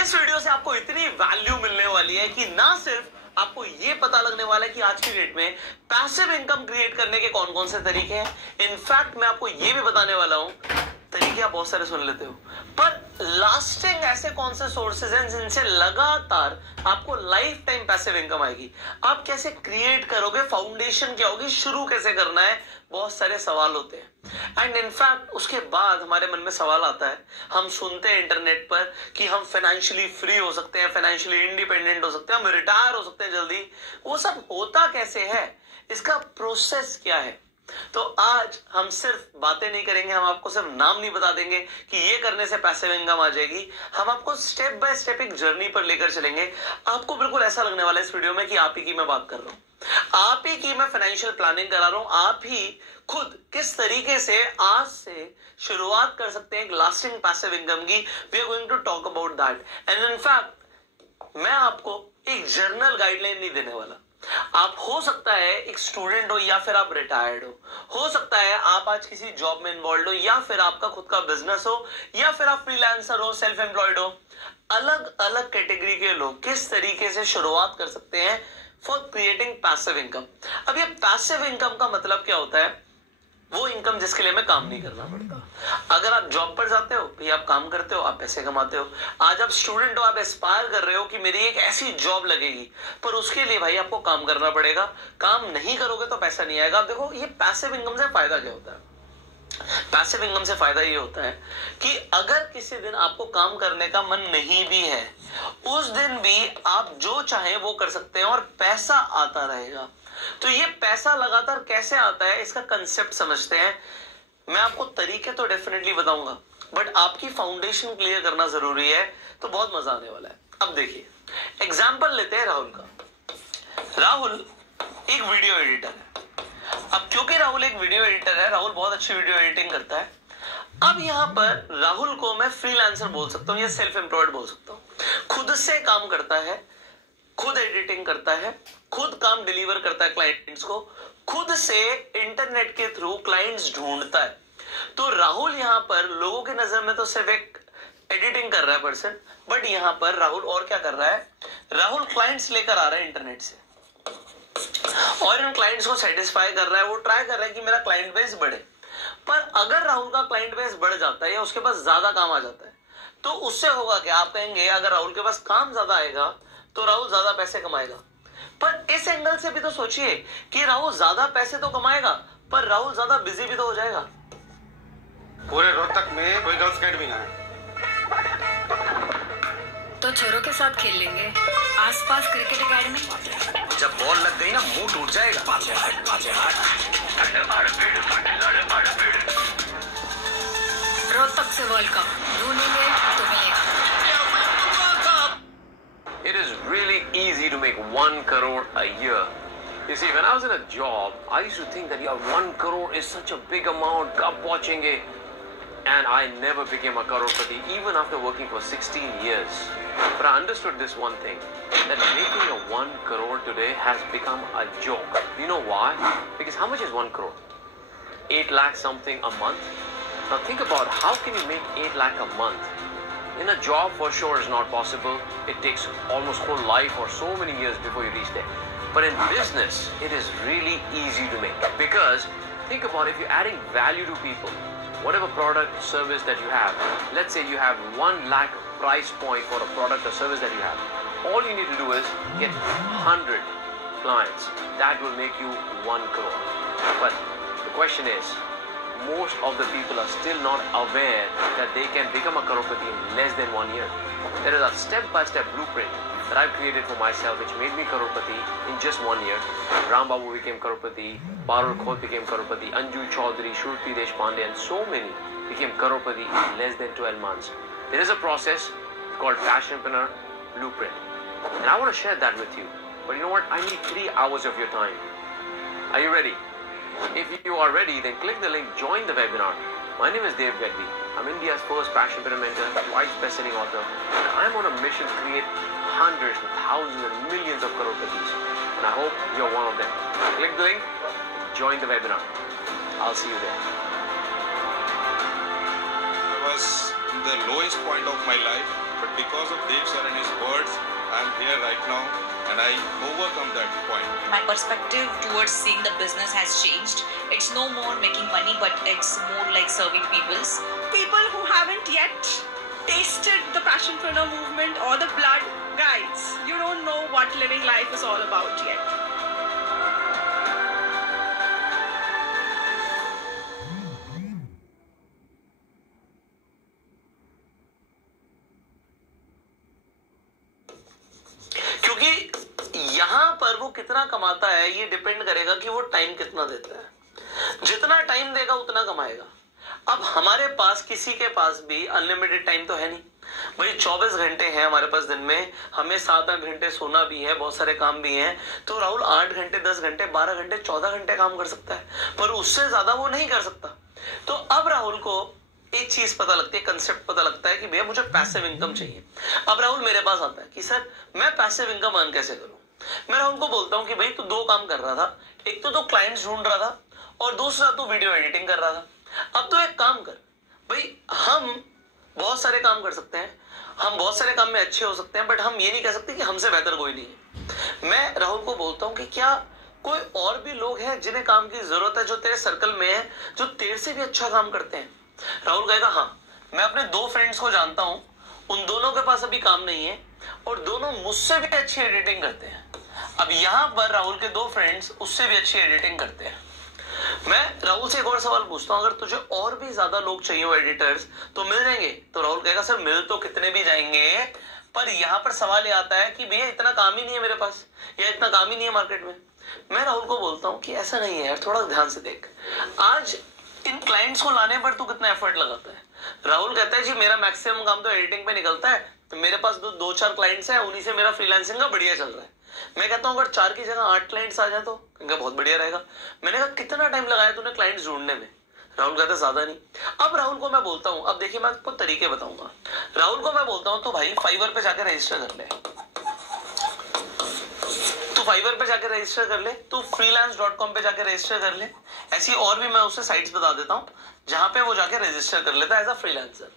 इस वीडियो से आपको इतनी वैल्यू मिलने वाली है कि ना सिर्फ आपको ये पता लगने वाला है कि आज की डेट में पैसिव इनकम क्रिएट करने के कौन कौन से तरीके हैं, इनफैक्ट मैं आपको ये भी बताने वाला हूं, तरीके आप बहुत सारे सुन लेते हो, पर लास्टिंग ऐसे कौन से सोर्सेज हैं जिनसे लगातार आपको लाइफ टाइम पैसिव इनकम आएगी। आप कैसे क्रिएट करोगे, फाउंडेशन क्या होगी, शुरू कैसे करना है, बहुत सारे सवाल होते हैं। एंड इनफैक्ट उसके बाद हमारे मन में सवाल आता है, हम सुनते हैं इंटरनेट पर कि हम फाइनेंशियली फ्री हो सकते हैं, फाइनेंशियली इंडिपेंडेंट हो सकते हैं, हम रिटायर हो सकते हैं जल्दी। वो सब होता कैसे है, इसका प्रोसेस क्या है? तो आज हम सिर्फ बातें नहीं करेंगे, हम आपको सिर्फ नाम नहीं बता देंगे कि ये करने से पैसिव इनकम आ जाएगी। हम आपको स्टेप बाय स्टेप एक जर्नी पर लेकर चलेंगे। आपको बिल्कुल ऐसा लगने वाला है इस वीडियो में कि आप ही की मैं बात कर रहा हूं, आप ही की मैं फाइनेंशियल प्लानिंग करा रहा हूं, आप ही खुद किस तरीके से आज से शुरुआत कर सकते हैं एक लास्टिंग पैसिव इनकम की। We are going to talk about that. And in fact मैं आपको एक जर्नल गाइडलाइन नहीं देने वाला। आप हो सकता है एक स्टूडेंट हो या फिर आप रिटायर्ड हो सकता है आप आज किसी जॉब में इन्वॉल्व हो या फिर आपका खुद का बिजनेस हो या फिर आप फ्रीलांसर हो, सेल्फ एम्प्लॉयड हो। अलग अलग कैटेगरी के लोग किस तरीके से शुरुआत कर सकते हैं फॉर क्रिएटिंग पैसिव इनकम। अब ये पैसिव इनकम का मतलब क्या होता है? वो इनकम जिसके लिए हमें काम नहीं करना पड़ता। अगर आप जॉब पर जाते हो, भाई आप काम करते हो, आप पैसे कमाते हो। आज आप स्टूडेंट हो, आप एस्पायर कर रहे हो कि मेरी एक ऐसी जॉब लगेगी, पर उसके लिए भाई आपको काम करना पड़ेगा। काम नहीं करोगे तो पैसा नहीं आएगा। अब देखो ये पैसिव इनकम से फायदा क्या होता है? पैसिव इनकम से फायदा ये होता है कि अगर किसी दिन आपको काम करने का मन नहीं भी है, उस दिन भी आप जो चाहे वो कर सकते हैं और पैसा आता रहेगा। तो ये पैसा लगातार कैसे आता है, इसका कंसेप्ट समझते हैं। मैं आपको तरीके तो डेफिनेटली बताऊंगा, बट आपकी फाउंडेशन क्लियर करना जरूरी है, तो बहुत मजा आने वाला है। अब देखिए एग्जांपल लेते हैं राहुल का। राहुल एक वीडियो एडिटर है। अब क्योंकि राहुल एक वीडियो एडिटर है, राहुल बहुत अच्छी वीडियो एडिटिंग करता है। अब यहां पर राहुल को मैं फ्रीलांसर बोल सकता हूं या सेल्फ एम्प्लॉयड बोल सकता हूं। खुद से काम करता है, खुद एडिटिंग करता है, खुद काम डिलीवर करता है क्लाइंट्स को, खुद से इंटरनेट के थ्रू क्लाइंट्स ढूंढता है। तो राहुल यहां पर लोगों की नजर में तो सिर्फ एक एडिटिंग कर रहा है पर्सन, बट यहां पर राहुल और क्या कर रहा है? राहुल क्लाइंट्स लेकर आ रहा है इंटरनेट से और इन क्लाइंट्स को सेटिस्फाई कर रहा है। वो ट्राई कर रहा है कि मेरा क्लाइंट बेस बढ़े। पर अगर राहुल का क्लाइंट बेस बढ़ जाता है या उसके पास ज्यादा काम आ जाता है, तो उससे होगा क्या? आप कहेंगे अगर राहुल के पास काम ज्यादा आएगा तो राहुल ज्यादा पैसे कमाएगा। पर इस एंगल से भी तो सोचिए कि राहुल ज्यादा पैसे तो कमाएगा, पर राहुल ज्यादा बिजी भी तो हो जाएगा। पूरे रोहतक में कोई गर्ल्स गाइड भी ना है, तो छोरों के साथ खेल लेंगे आसपास क्रिकेट एकेडमी। जब बॉल लग गई ना मुंह टूट जाएगा। रोहतक से वर्ल्ड कप ढूंढेंगे तो मिलेगा। It is really easy to make 1 crore a year. You see, when I was in a job, I used to think that 1 crore is such a big amount, kab pahunchenge. And I never became a crorepati even after working for 16 years. But I understood this one thing, that making a 1 crore today has become a joke. You know why? Because how much is 1 crore? 8 lakh something a month. Now think about how can you make 8 lakh a month? In a job for sure is not possible. It takes almost whole life or so many years before you reach there. But in business, it is really easy to make. Because think about if you're adding value to people, whatever product, service that you have, let's say you have 1 lakh price point for a product or service that you have. All you need to do is get 100 clients. That will make you 1 crore. But the question is, most of the people are still not aware that they can become a crorepati in less than 1 year. There is a step-by-step blueprint that I've created for myself which made me crorepati in just 1 year. Ram Babu became crorepati, Parul Khot became crorepati, Anju Chaudhary, Shruti Deshpande and so many became crorepati in less than 12 months. There is a process called Fashionpreneur Blueprint. And I want to share that with you. But you know what? I need 3 hours of your time. Are you ready? If you are ready, then click the link, join the webinar. My name is Dev Gadvi. I'm India's first passionpreneur mentor, twice best-selling author, and I'm on a mission to create hundreds and thousands and millions of crorepatis. And I hope you're one of them. Click the link, join the webinar. I'll see you there. I was in the lowest point of my life. But because of Dev sir and his words, I am here right now and I overcome that point. My perspective towards seeing the business has changed. It's no more making money, but it's more like serving people who haven't yet tasted the Passionpreneur movement or the blood. Guys, you don't know what living life is all about yet. यहां पर वो कितना कमाता है ये depend करेगा कि वो टाइम कितना देता है। जितना टाइम देगा उतना कमाएगा। अब हमारे पास किसी के पास भी अनलिमिटेड टाइम तो है नहीं भाई। 24 घंटे हैं हमारे पास दिन में, हमें 7-8 घंटे सोना भी है, बहुत सारे काम भी हैं। तो राहुल 8 घंटे 10 घंटे 12 घंटे 14 घंटे काम कर सकता है, पर उससे ज्यादा वो नहीं कर सकता। तो अब राहुल को एक चीज पता लगती है, कंसेप्ट पता लगता है कि भैया मुझे पैसिव इनकम चाहिए। अब राहुल मेरे पास आता है कि सर मैं पैसिव इनकम अर्न कैसे करूं। मैं राहुल को बोलता हूं कि भाई तू 2 काम कर रहा था, एक तो क्लाइंट्स ढूंढ रहा था और दूसरा तू वीडियो एडिटिंग कर रहा था। अब तो एक काम कर भाई, हम बहुत सारे काम कर सकते हैं, हम बहुत सारे काम में अच्छे हो सकते हैं, बट हम ये नहीं कह सकते कि हमसे बेहतर कोई नहीं है। मैं राहुल को बोलता हूं कि क्या कोई और भी लोग हैं जिन्हें काम की जरूरत है, जो तेरे सर्कल में है, जो तेरे से भी अच्छा काम करते हैं। राहुल कहेगा हाँ, मैं अपने 2 फ्रेंड्स को जानता हूं, उन दोनों के पास अभी काम नहीं है और दोनों मुझसे भी अच्छी एडिटिंग करते हैं। अब यहां पर राहुल के 2 फ्रेंड्स उससे भी अच्छी एडिटिंग करते हैं। मैं राहुल से एक और सवाल पूछता हूं, अगर तुझे और भी ज्यादा लोग चाहिए हो एडिटर्स तो मिल जाएंगे? तो राहुल कहेगा सर मिल तो कितने भी जाएंगे, पर यहां पर सवाल ये आता है कि भैया इतना काम ही नहीं है मेरे पास, या इतना काम ही नहीं है मार्केट में। मैं राहुल को बोलता हूं कि ऐसा नहीं है यार, थोड़ा ध्यान से देख, आज इन क्लाइंट्स को लाने पर तू कितना एफर्ट लगाता है। राहुल कहता है जी मेरा मैक्सिमम काम तो एडिटिंग पे निकलता है, तो मेरे पास 2-4 क्लाइंट्स हैं, उन्हीं से मेरा फ्रीलांसिंग का बढ़िया चल रहा है। मैं कहता हूं अगर 4 की जगह 8 क्लाइंट्स आ जाए तो बहुत बढ़िया रहेगा। मैंने कहा कितना टाइम लगाया तूने क्लाइंट्स ढूंढने में? राहुल कहता है ज्यादा नहीं। अब राहुल को मैं बोलता हूं, अब देखिए मैं आपको तरीके बताऊंगा। राहुल को मैं बोलता हूं तो भाई फाइवर पे जाकर रजिस्टर कर ले, तू फाइवर पे जाकर रजिस्टर कर ले, तू freelance.com पे जाकर रजिस्टर कर ले। ऐसी और भी मैं उसे साइट्स बता देता हूं जहां पे वो जाकर रजिस्टर कर लेता है एज अ फ्रीलांसर।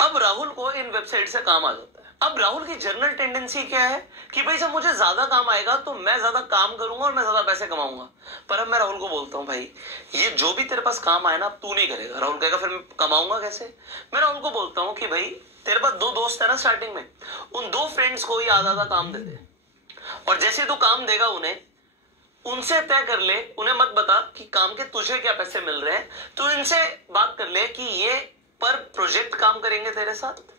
अब राहुल को इन वेबसाइट से काम आ जाता है। अब राहुल की जनरल टेंडेंसी क्या है कि भाई जब मुझे ज्यादा काम आएगा तो मैं ज्यादा काम करूंगा और मैं ज्यादा पैसे कमाऊंगा। पर अब मैं राहुल को बोलता हूं भाई ये जो भी तेरे पास काम आए ना अब तू नहीं करेगा। राहुल कहेगा फिर मैं कमाऊंगा कैसे? मैं राहुल को बोलता हूं कि भाई तेरे पास 2 दोस्त है ना स्टार्टिंग में, उन 2 फ्रेंड्स को ही आधा काम दे दे, और जैसे तू काम देगा उन्हें, उनसे तय कर ले, उन्हें मत बता कि काम के तुझे क्या पैसे मिल रहे हैं, तो इनसे बात कर ले कि ये पर प्रोजेक्ट काम करेंगे तेरे साथ।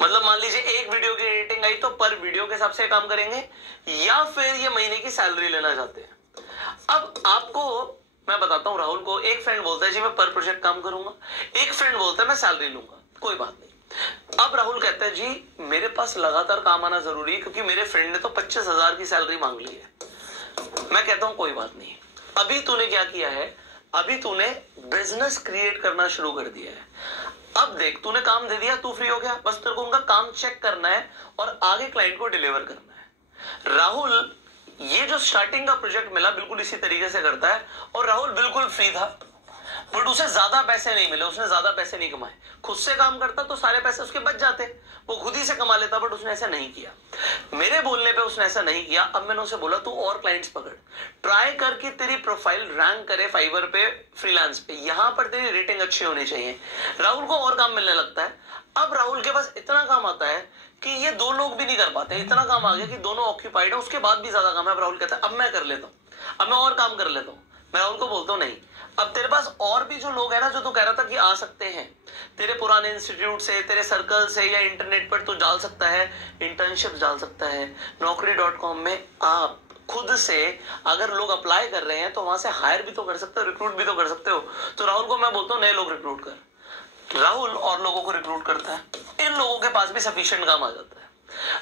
मतलब मान लीजिए एक वीडियो की एडिटिंग आई तो पर वीडियो के हिसाब से काम करेंगे, या फिर ये महीने की सैलरी लेना चाहते हैं। अब आपको मैं बताता हूं, राहुल को एक फ्रेंड बोलता है जी मैं पर प्रोजेक्ट काम करूंगा, एक फ्रेंड बोलता है मैं सैलरी लूंगा, कोई बात नहीं। अब राहुल कहता है जी मेरे पास लगातार काम आना जरूरी है क्योंकि मेरे फ्रेंड ने तो 25,000 की सैलरी मांग ली है। मैं कहता हूं कोई बात नहीं, अभी तूने क्या किया है, अभी तूने बिजनेस क्रिएट करना शुरू कर दिया है। अब देख तूने काम दे दिया, तू फ्री हो गया, बस तेरे को उनका काम चेक करना है और आगे क्लाइंट को डिलीवर करना है। राहुल ये जो स्टार्टिंग का प्रोजेक्ट मिला बिल्कुल इसी तरीके से करता है, और राहुल बिल्कुल फ्री था, बट उसे ज्यादा पैसे नहीं मिले, उसने ज्यादा पैसे नहीं कमाए। खुद से काम करता तो सारे पैसे उसके बच जाते, वो खुद ही से कमा लेता, बट उसने ऐसा नहीं किया। मेरे बोलने पे उसने ऐसा नहीं किया। अब मैंने उसे बोला तू और क्लाइंट्स पकड़, ट्राई करके तेरी प्रोफाइल रैंक करे फाइवर पे, फ्रीलांस पे, यहां पर तेरी रेटिंग अच्छी होनी चाहिए। राहुल को और काम मिलने लगता है। अब राहुल के पास इतना काम आता है कि ये 2 लोग भी नहीं कर पाते, इतना काम आ गया कि दोनों ऑक्यूपाइड है, उसके बाद भी ज्यादा काम है। अब राहुल कहता है अब मैं कर लेता हूं, अब मैं और काम कर लेता हूं। मैं राहुल को बोलता हूं नहीं, अब तेरे पास और भी जो लोग हैं ना, जो तू कह रहा था कि आ सकते हैं तेरे पुराने इंस्टीट्यूट से, तेरे सर्कल से, या इंटरनेट पर तू डाल सकता है, इंटर्नशिप डाल सकता है। Naukri.com में आप खुद से अगर लोग अप्लाई कर रहे हैं तो वहां से हायर भी तो कर सकते हो, रिक्रूट भी तो कर सकते हो। तो राहुल को मैं बोलता हूँ नए लोग रिक्रूट कर। राहुल और लोगों को रिक्रूट करता है, इन लोगों के पास भी सफिशिएंट काम आ जाता है।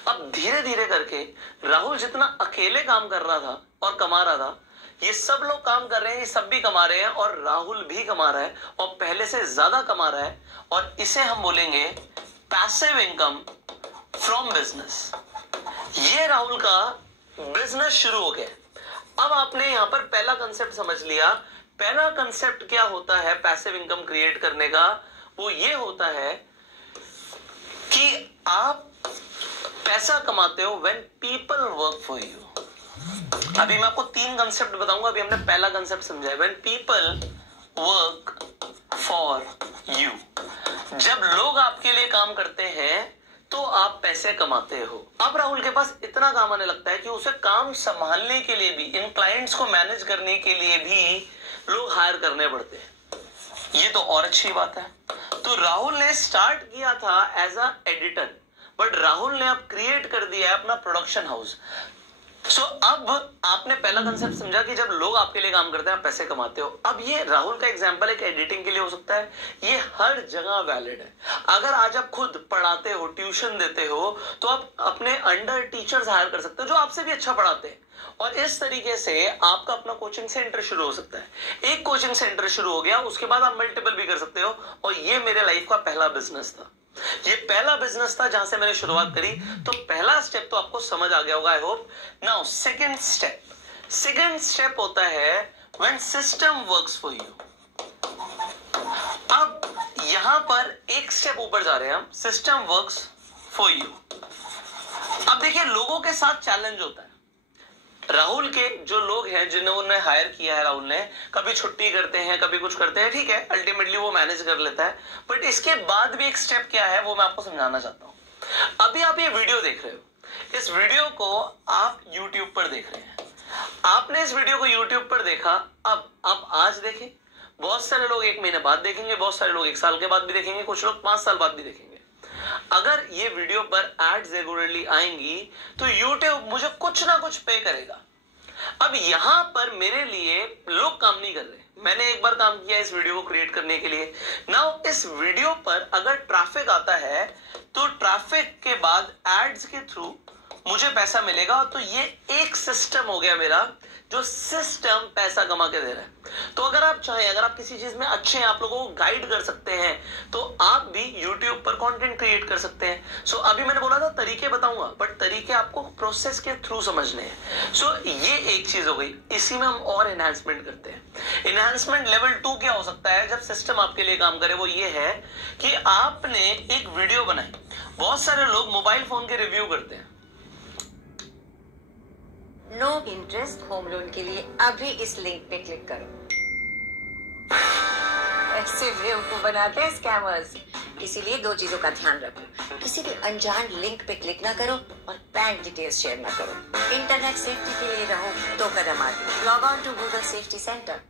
अब धीरे धीरे करके राहुल जितना अकेले काम कर रहा था और कमा रहा था, ये सब लोग काम कर रहे हैं, ये सब भी कमा रहे हैं, और राहुल भी कमा रहा है और पहले से ज्यादा कमा रहा है। और इसे हम बोलेंगे पैसिव इनकम फ्रॉम बिजनेस। ये राहुल का बिजनेस शुरू हो गया। अब आपने यहां पर पहला कंसेप्ट समझ लिया। पहला कंसेप्ट क्या होता है पैसिव इनकम क्रिएट करने का? वो ये होता है कि आप पैसा कमाते हो when people work for you. अभी मैं आपको 3 कंसेप्ट बताऊंगा। अभी हमने पहला कंसेप्ट समझा है, when people work for you. जब लोग आपके लिए काम करते हैं तो आप पैसे कमाते हो। अब राहुल के पास इतना काम आने लगता है कि उसे काम संभालने के लिए भी, इन क्लाइंट्स को मैनेज करने के लिए भी लोग हायर करने पड़ते हैं। ये तो और अच्छी बात है। तो राहुल ने स्टार्ट किया था as a editor, but Rahul ने अब क्रिएट कर दिया है अपना प्रोडक्शन हाउस। सो अब आपने पहला कंसेप्ट समझा कि जब लोग आपके लिए काम करते हैं आप पैसे कमाते हो। अब ये राहुल का एग्जांपल एक एडिटिंग के लिए हो सकता है, ये हर जगह वैलिड है। अगर आज आप खुद पढ़ाते हो, ट्यूशन देते हो, तो आप अपने अंडर टीचर्स हायर कर सकते हो जो आपसे भी अच्छा पढ़ाते हैं, और इस तरीके से आपका अपना कोचिंग सेंटर शुरू हो सकता है। एक कोचिंग सेंटर शुरू हो गया, उसके बाद आप मल्टीपल भी कर सकते हो। और ये मेरे लाइफ का पहला बिजनेस था, ये पहला बिजनेस था जहां से मैंने शुरुआत करी। तो पहला स्टेप तो आपको समझ आ गया होगा, I hope. Now second step होता है when system works for you. अब यहां पर एक स्टेप ऊपर जा रहे हैं हम, सिस्टम वर्क्स फॉर यू। अब देखिए, लोगों के साथ चैलेंज होता है। राहुल के जो लोग हैं जिन्होंने हायर किया है, राहुल ने कभी छुट्टी करते हैं, कभी कुछ करते हैं, ठीक है, अल्टीमेटली वो मैनेज कर लेता है। बट इसके बाद भी एक स्टेप क्या है वो मैं आपको समझाना चाहता हूं। अभी आप ये वीडियो देख रहे हो, इस वीडियो को आप YouTube पर देख रहे हैं। आपने इस वीडियो को YouTube पर देखा, अब आप आज देखें, बहुत सारे लोग 1 महीने बाद देखेंगे, बहुत सारे लोग 1 साल के बाद भी देखेंगे, कुछ लोग 5 साल बाद भी देखेंगे। अगर ये वीडियो पर एड्स रेगुलरली आएंगी तो YouTube मुझे कुछ ना कुछ पे करेगा। अब यहां पर मेरे लिए लोग काम नहीं कर रहे, मैंने एक बार काम किया इस वीडियो को क्रिएट करने के लिए। नाउ इस वीडियो पर अगर ट्रैफिक आता है तो ट्रैफिक के बाद एड्स के थ्रू मुझे पैसा मिलेगा। तो ये एक सिस्टम हो गया मेरा, जो सिस्टम पैसा कमा के दे रहा है। तो अगर आप चाहें, अगर आप किसी चीज में अच्छे हैं, आप लोगों को गाइड कर सकते हैं, तो आप भी YouTube पर कंटेंट क्रिएट कर सकते हैं। सो अभी मैंने बोला था तरीके बताऊंगा, बट तरीके आपको प्रोसेस के थ्रू समझने हैं। सो ये एक चीज हो गई। इसी में हम और एनहांसमेंट करते हैं। एनहांसमेंट लेवल 2 क्या हो सकता है जब सिस्टम आपके लिए काम करे? वो ये है कि आपने एक वीडियो बनाई। बहुत सारे लोग मोबाइल फोन के रिव्यू करते हैं। नो इंटरेस्ट होम लोन के लिए अभी इस लिंक पे क्लिक करो। ऐसे बेवकूफ बनाते हैं स्कैमर्स। इसीलिए 2 चीजों का ध्यान रखो, किसी भी अनजान लिंक पे क्लिक ना करो और बैंक डिटेल्स शेयर ना करो। इंटरनेट सेफ्टी के लिए रहो 2 कदम आगे। Log on to Google safety centre.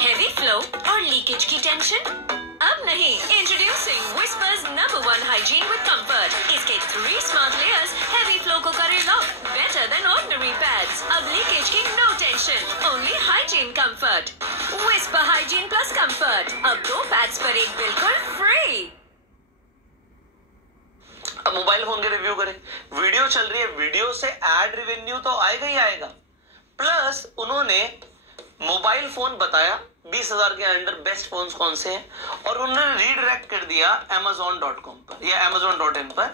Heavy flow और लीकेज की टेंशन अब नहीं। Introducing Whisper's #1 hygiene with comfort. इसके 3 स्मार्ट लेयर्स हेवी फ्लो को करे lock better than ordinary pads. अब लीकेज की no tension, only hygiene comfort. Whisper hygiene plus comfort, अब 2 पैड्स पर एक बिल्कुल फ्री। अब मोबाइल फोन के रिव्यू करें, वीडियो चल रही है, वीडियो से एड रेवेन्यू तो आएगा ही आएगा। प्लस उन्होंने मोबाइल फोन बताया 20,000 के अंडर बेस्ट फोन्स कौन से हैं, और उन्होंने रीडायरेक्ट कर दिया Amazon.com पर या Amazon.in पर।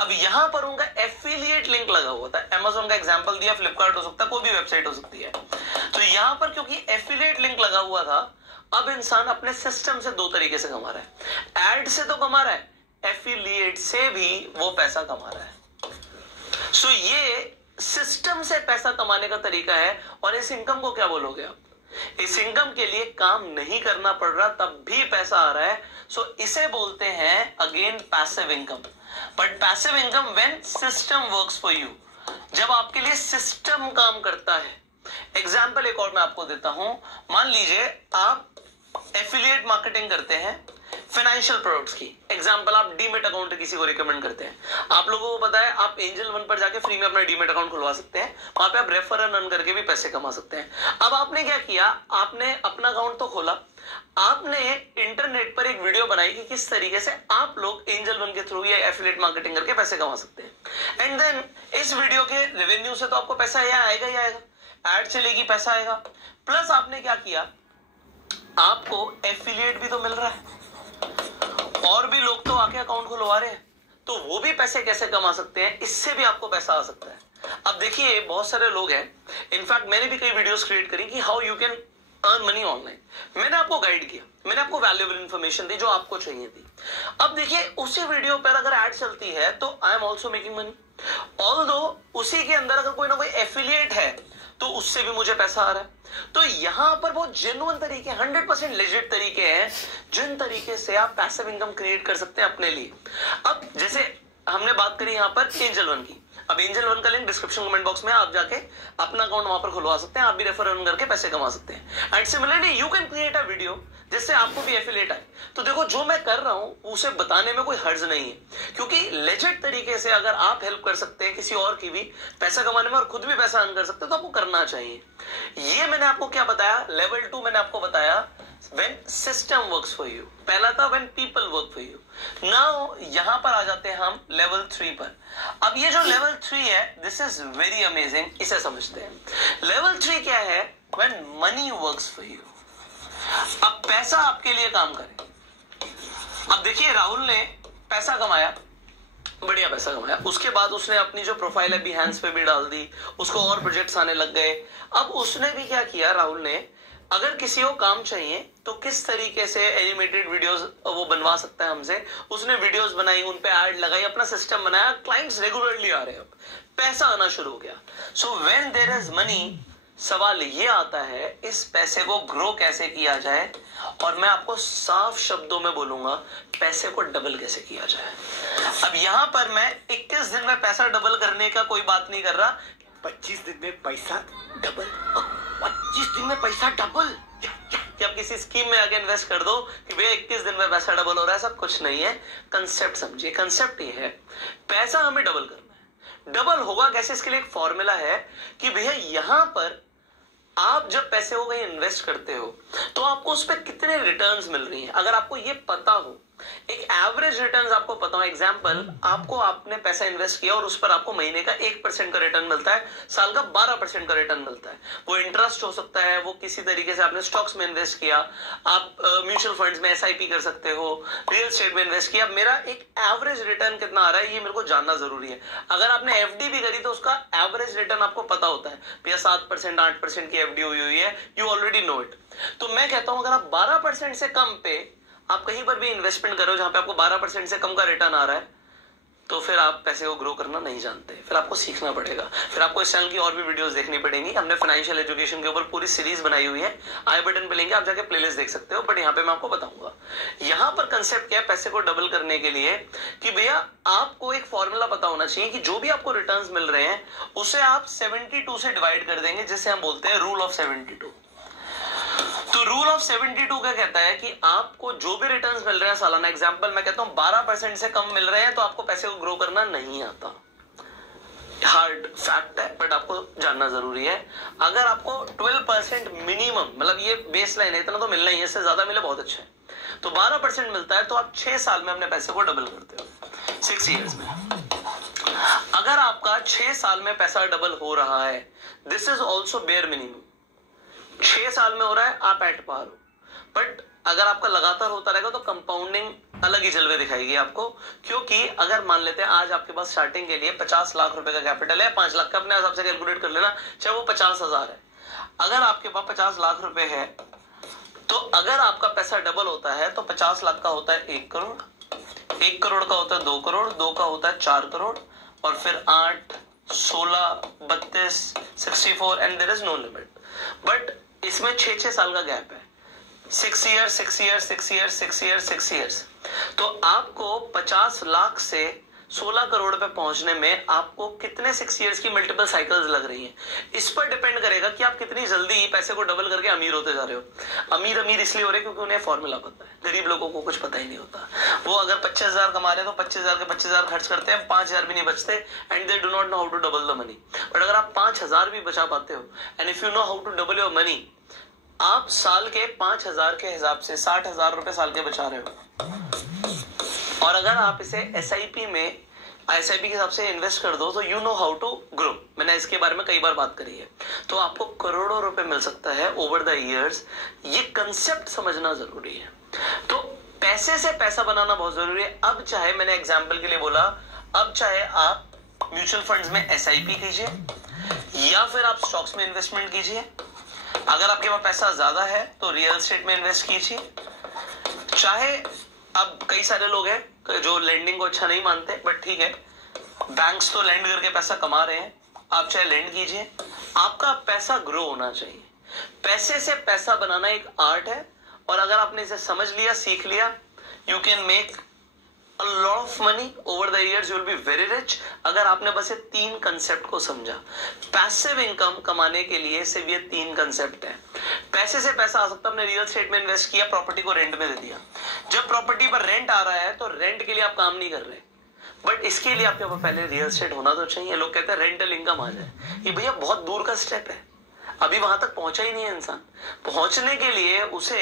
अब यहां पर उनका एफिलिएट लिंक लगा हुआ था। Amazon का एग्जांपल दिया, फ्लिपकार्ट हो सकता है, कोई भी वेबसाइट हो सकती है। तो यहां पर क्योंकि एफिलिएट लिंक लगा हुआ था, अब इंसान अपने सिस्टम से 2 तरीके से कमा रहा है। एड से तो कमा रहा है, एफिलिएट से भी वो पैसा कमा रहा है। सो ये सिस्टम से पैसा कमाने का तरीका है। और इस इनकम को क्या बोलोगे आप? इस इनकम के लिए काम नहीं करना पड़ रहा, तब भी पैसा आ रहा है। सो इसे बोलते हैं again passive income. But passive income when system works for you, जब आपके लिए सिस्टम काम करता है। एग्जाम्पल एक और मैं आपको देता हूं। मान लीजिए आप एफिलिएट मार्केटिंग करते हैं फाइनेंशियल प्रोडक्ट्स की। एग्जांपल, आप डीमेट अकाउंट किसी को रिकमेंड करते हैं। आप लोगों को पता है आप एंजल 1 पर जाके फ्री में अपना डीमेट अकाउंट खुलवा सकते हैं। वहां पे आप रेफर एंड अर्न करके भी पैसे कमा सकते हैं। अब आपने क्या किया, आपने अपना अकाउंट तो खोला, आपने इंटरनेट पर एक वीडियो बनाई कि किस तरीके से आप लोग एंजल 1 के थ्रू या एफिलिएट मार्केटिंग करके पैसे कमा सकते हैं। एंड देन इस वीडियो के रेवेन्यू से तो आपको पैसा आएगा ही आएगा, एड चलेगी, पैसा आएगा। प्लस आपने क्या किया, आपको एफिलिएट भी तो मिल रहा है, और भी लोग तो आके अकाउंट खुलवा रहे हैं, तो वो भी पैसे कैसे कमा सकते हैं, इससे भी आपको पैसा आ सकता है। अब देखिए बहुत सारे लोग हैं, इनफैक्ट मैंने भी कई वीडियोस क्रिएट करी कि how you can earn money online. मैंने आपको गाइड किया, मैंने आपको वैल्यूएबल इंफॉर्मेशन दी जो आपको चाहिए थी। अब देखिए उसी वीडियो पर अगर एड चलती है तो I am also making money. Although उसी के अंदर अगर कोई ना कोई एफिलिएट है तो उससे भी मुझे पैसा आ रहा है। तो यहां पर बहुत जेन्युइन तरीके, 100% लेजिट तरीके हैं जिन तरीके से आप पैसिव इनकम क्रिएट कर सकते हैं अपने लिए। अब जैसे हमने बात करी यहां पर एंजल वन की, अब एंजल वन का लिंक डिस्क्रिप्शन कमेंट बॉक्स में, आप जाके अपना अकाउंट वहां पर खुलवा सकते हैं, आप भी रेफर रन करके पैसे कमा सकते हैं। And similarly you can create a video जिससे आपको भी एफिलिएट आए। तो देखो जो मैं कर रहा हूं उसे बताने में कोई हर्ज नहीं है, क्योंकि लेजिट तरीके से अगर आप हेल्प कर सकते हैं किसी और की भी पैसा कमाने में और खुद भी पैसा अर्न कर सकते हैं तो आपको करना चाहिए। ये मैंने आपको क्या बताया, लेवल 2 मैंने आपको बताया when system works for you। पहला था when people work for you। Now यहां पर आ जाते हैं हम लेवल 3 पर। अब ये जो लेवल 3 है दिस इज वेरी अमेजिंग, इसे समझते हैं। लेवल 3 क्या है, when money works for you। अब पैसा आपके लिए काम करे। अब देखिए राहुल ने पैसा कमाया, बढ़िया पैसा कमाया, उसके बाद उसने अपनी जो प्रोफाइल है Behance पे भी डाल दी, उसको और प्रोजेक्ट्स आने लग गए। अब उसने भी क्या किया, राहुल ने अगर किसी को काम चाहिए तो किस तरीके से एनिमेटेड वीडियोस वो बनवा सकता है हमसे, उसने वीडियोस बनाई, उन पे ऐड लगाई, अपना सिस्टम बनाया, क्लाइंट्स रेगुलरली आ रहे हैं, अब पैसा आना शुरू हो गया। So when there is money, सवाल ये आता है इस पैसे को ग्रो कैसे किया जाए, और मैं आपको साफ शब्दों में बोलूंगा पैसे को डबल कैसे किया जाए। अब यहां पर मैं 21 दिन में पैसा डबल करने का कोई बात नहीं कर रहा, 25 दिन में पैसा डबल, 25 दिन में पैसा डबल, कि आप किसी स्कीम में आगे इन्वेस्ट कर दो कि भैया 21 दिन में पैसा डबल हो रहा है, ऐसा कुछ नहीं है। कंसेप्ट समझिए, कंसेप्ट ये है पैसा हमें डबल करना है। डबल होगा कैसे, इसके लिए एक फॉर्मूला है कि भैया यहां पर आप जब पैसे को कहीं इन्वेस्ट करते हो तो आपको उस पर कितने रिटर्न्स मिल रही हैं, अगर आपको ये पता हो, एक एवरेज रिटर्न्स आपको पता हो। एग्जांपल, आपको आपने पैसा इन्वेस्ट किया और उस पर आपको महीने का 1% का रिटर्न मिलता है, साल का 12% का रिटर्न मिलता है। वो इंटरेस्ट हो सकता है, वो किसी तरीके से आपने स्टॉक्स में इन्वेस्ट किया, आप म्यूचुअल फंड्स में SIP कर सकते हो, रियल एस्टेट में इन्वेस्ट किया। मेरा एक एवरेज रिटर्न कितना आ रहा है ये मेरे को जानना जरूरी है। अगर आपने FD भी करी तो उसका एवरेज रिटर्न आपको पता होता है, भैया 7% 8% की FD हुई है, यू ऑलरेडी नो इट। तो मैं कहता हूं अगर आप 12% से कम पे आप कहीं पर भी इन्वेस्टमेंट करो जहां पे आपको 12% से कम का रिटर्न आ रहा है, तो फिर आप पैसे को ग्रो करना नहीं जानते, फिर आपको सीखना पड़ेगा, फिर आपको इस चैनल की और भी वीडियोस देखनी पड़ेंगी। हमने फाइनेंशियल एजुकेशन के ऊपर पूरी सीरीज बनाई हुई है, आई बटन पे लेंगे, आप जाके प्लेलिस्ट देख सकते हो, बट यहाँ पे मैं आपको बताऊंगा। यहाँ पर कंसेप्ट क्या है पैसे को डबल करने के लिए, कि भैया आपको एक फॉर्मूला पता होना चाहिए कि जो भी आपको रिटर्न्स मिल रहे हैं उसे आप 72 से डिवाइड कर देंगे, जिसे हम बोलते हैं रूल ऑफ 72। तो रूल ऑफ 72 क्या कहता है कि आपको जो भी रिटर्न्स मिल रहे हैं सालाना, एग्जांपल मैं कहता हूं 12% से कम मिल रहे हैं तो आपको पैसे को ग्रो करना नहीं आता। हार्ड फैक्ट है बट आपको जानना जरूरी है। अगर आपको 12% मिनिमम, मतलब ये बेस लाइन है, इतना तो मिलना ही है, इससे ज्यादा मिले बहुत अच्छा है, तो 12% मिलता है तो आप 6 साल में अपने पैसे को डबल करते हो, 6 ईयर्स में। अगर आपका 6 साल में पैसा डबल हो रहा है, this is also bare minimum, 6 साल में हो रहा है, आप एट पार हो। बट अगर आपका लगातार होता रहेगा तो कंपाउंडिंग अलग ही जलवे दिखाएगी आपको, क्योंकि अगर मान लेते हैं आज आपके पास स्टार्टिंग के लिए 50 लाख रुपए का कैपिटल है, 5 लाख का अपने हिसाब से कैलकुलेट कर लेना, चाहे वो 50,000 है। अगर आपके पास 50 लाख रुपए है तो अगर आपका पैसा डबल होता है तो 50 लाख का होता है 1 करोड़, 1 करोड़ का होता है 2 करोड़, 2 का होता है 4 करोड़, और फिर 8, 16, 32, 64 and there is no limit. But इसमें 6 साल का गैप है, 6 year 6 year 6 year 6 year 6 years. तो आपको 50 लाख से 16 करोड़ पे पहुंचने में आपको कितने 6 ईयर्स की मल्टीपल साइकिल्स लग रही हैं, इस पर डिपेंड करेगा कि आप कितनी जल्दी पैसे को डबल करके अमीर होते जा रहे हो। अमीर इसलिए हो रहे क्योंकि उन्हें फॉर्मूला पता है, गरीब लोगों को कुछ पता ही नहीं होता। वो अगर 25,000 कमा रहे हैं तो 25,000 के 25,000 खर्च करते हैं, 5,000 भी नहीं बचते, and they do not know how to double the money. But अगर आप 5,000 भी बचा पाते हो, and if you know how to double your money, आप साल के 5,000 के हिसाब से 60,000 रुपए साल के बचा रहे हो, और अगर आप इसे SIP में SIP के हिसाब से इन्वेस्ट कर दो तो you know how to grow. मैंने इसके बारे में कई बार बात करी है, तो आपको करोड़ों रुपए मिल सकता है ओवर द इयर्स। ये कंसेप्ट समझना जरूरी है। तो पैसे से पैसा बनाना बहुत जरूरी है। अब चाहे मैंने एग्जाम्पल के लिए बोला, अब चाहे आप म्यूचुअल फंड्स में SIP कीजिए या फिर आप स्टॉक्स में इन्वेस्टमेंट कीजिए, अगर आपके पास पैसा ज्यादा है तो रियल एस्टेट में इन्वेस्ट कीजिए। चाहे अब कई सारे लोग हैं जो लेंडिंग को अच्छा नहीं मानते, बट ठीक है, बैंक्स तो लेंड करके पैसा कमा रहे हैं, आप चाहे लेंड कीजिए। आपका पैसा ग्रो होना चाहिए। पैसे से पैसा बनाना एक आर्ट है, और अगर आपने इसे समझ लिया, सीख लिया, you can make a lot of money over the years, you will be very rich। अगर आपने बस ये 3 कंसेप्ट को समझा। पैसिव इनकम कमाने के लिए सिर्फ ये 3 कंसेप्ट है। पैसे से पैसा आ सकता है, आपने रियल एस्टेट में इन्वेस्ट किया, प्रॉपर्टी को रेंट में दे दिया। जब प्रॉपर्टी पर रेंट आ रहा है तो रेंट के लिए आप काम नहीं कर रहे, बट इसके लिए आपके पास पहले रियल एस्टेट होना तो चाहिए। लोग कहते हैं रेंटल इनकम आ जाए, ये भैया बहुत दूर का स्टेप है, अभी वहां तक पहुंचा ही नहीं है इंसान। पहुंचने के लिए उसे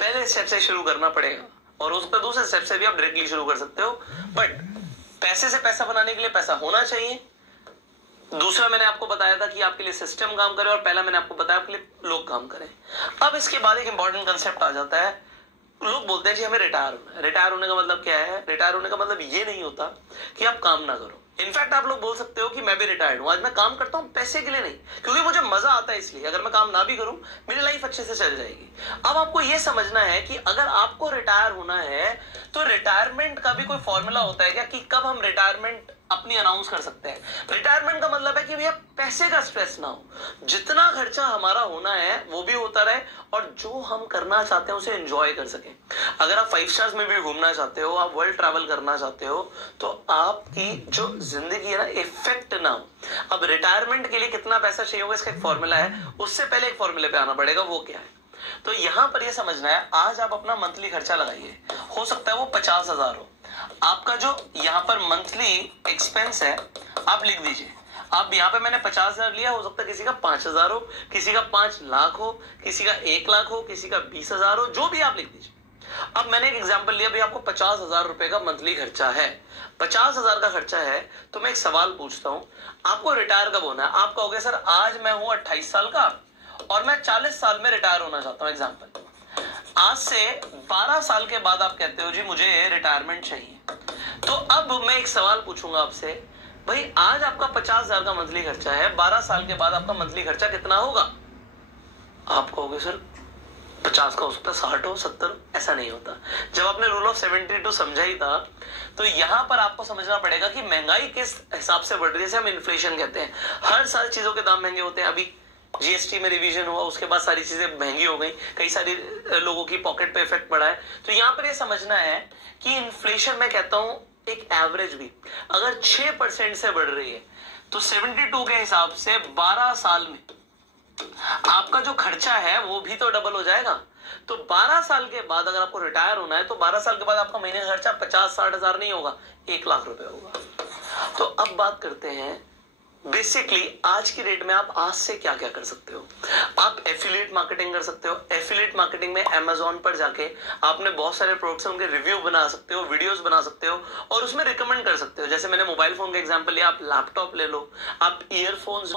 पहले स्टेप से शुरू करना पड़ेगा, और उस पर दूसरे स्टेप से भी आप डायरेक्टली शुरू कर सकते हो, बट पैसे से पैसा बनाने के लिए पैसा होना चाहिए। दूसरा मैंने आपको बताया था कि आपके लिए सिस्टम काम करे, और पहला मैंने आपको बताया आपके लिए लोग काम करें। अब इसके बाद एक इंपॉर्टेंट कंसेप्ट आ जाता है। लोग बोलते हैं जी हमें रिटायर होना है। रिटायर होने का मतलब क्या है? रिटायर होने का मतलब ये नहीं होता कि आप काम ना करो। इनफैक्ट आप लोग बोल सकते हो कि मैं भी रिटायर्ड हूं, आज मैं काम करता हूं पैसे के लिए नहीं, क्योंकि मुझे मजा आता है इसलिए। अगर मैं काम ना भी करूं मेरी लाइफ अच्छे से चल जाएगी। अब आपको यह समझना है कि अगर आपको रिटायर होना है तो रिटायरमेंट का भी कोई फॉर्मूला होता है क्या, कि कब हम रिटायरमेंट अपनी अनाउंस कर सकते हैं? रिटायरमेंट का मतलब है कि भैया पैसे का स्ट्रेस ना हो, जितना खर्चा हमारा होना है वो भी होता रहे, और जो हम करना चाहते हैं उसे एंजॉय कर सकें। अगर आप 5 स्टार्स में भी घूमना चाहते हो, आप वर्ल्ड ट्रैवल करना चाहते हो, तो आपकी जो जिंदगी है ना इफेक्ट ना हो। अब रिटायरमेंट के लिए कितना पैसा चाहिए होगा इसका एक फॉर्मूला है, उससे पहले एक फॉर्मूले पे आना पड़ेगा, वो क्या है? तो यहां पर यह समझना है, आज आप अपना मंथली खर्चा लगाइए, हो सकता है वो 50,000 हो। आपका जो यहाँ पर मंथली एक्सपेंस है आप लिख दीजिए। अब यहाँ पे मैंने 50,000 लिया, हो सकता है किसी का 5,000 हो, किसी का 5 लाख हो, किसी का 1 लाख हो, किसी का 20,000 हो, जो भी आप लिख दीजिए। अब मैंने एक एग्जांपल लिया, भाई आपको 50,000 रुपए का मंथली खर्चा है, 50,000 का खर्चा है, तो मैं एक सवाल पूछता हूं, आपको रिटायर कब होना है? आप कहोगे सर आज मैं हूं 28 साल का और मैं 40 साल में रिटायर होना चाहता हूं। एग्जाम्पल, आज से 12 साल के बाद आप कहते हो जी मुझे रिटायरमेंट चाहिए। तो अब मैं एक सवाल पूछूंगा आपसे, भाई आज आपका 50,000 का मंथली खर्चा है, 12 साल के बाद आपका मंथली खर्चा कितना होगा? आप कहोगे सर 50 का हो सकता है, 60 हो, 70, ऐसा नहीं होता। जब आपने रूल ऑफ 72 समझा ही था, तो यहां पर आपको समझना पड़ेगा कि महंगाई किस हिसाब से बढ़ रही है, जैसे हम इन्फ्लेशन कहते हैं। हर साल चीजों के दाम महंगे होते हैं। अभी जीएसटी में रिवीजन हुआ, उसके बाद सारी चीजें महंगी हो गई, कई सारी लोगों की पॉकेट पे इफेक्ट पड़ा है। तो यहां पर यह समझना है कि इन्फ्लेशन, मैं कहता हूं एक एवरेज भी अगर 6% से बढ़ रही है, तो 72 के हिसाब से 12 साल में आपका जो खर्चा है वो भी तो डबल हो जाएगा। तो 12 साल के बाद अगर आपको रिटायर होना है, तो 12 साल के बाद आपका महीने का खर्चा 50-60 हजार नहीं होगा, 1 लाख रुपए होगा। तो अब बात करते हैं बेसिकली आज की डेट में आप आज से क्या क्या कर सकते हो। आप एफिलिएट मार्केटिंग कर सकते हो। एफिलिएट मार्केटिंग में अमेजोन पर जाके आपने बहुत सारे प्रोडक्ट्स उनके रिव्यू बना सकते हो, वीडियोस बना सकते हो और उसमें रिकमेंड कर सकते हो। जैसे मैंने मोबाइल फोन का एग्जांपल लिया, आप लैपटॉप ले लो, आप ईयरफोन्स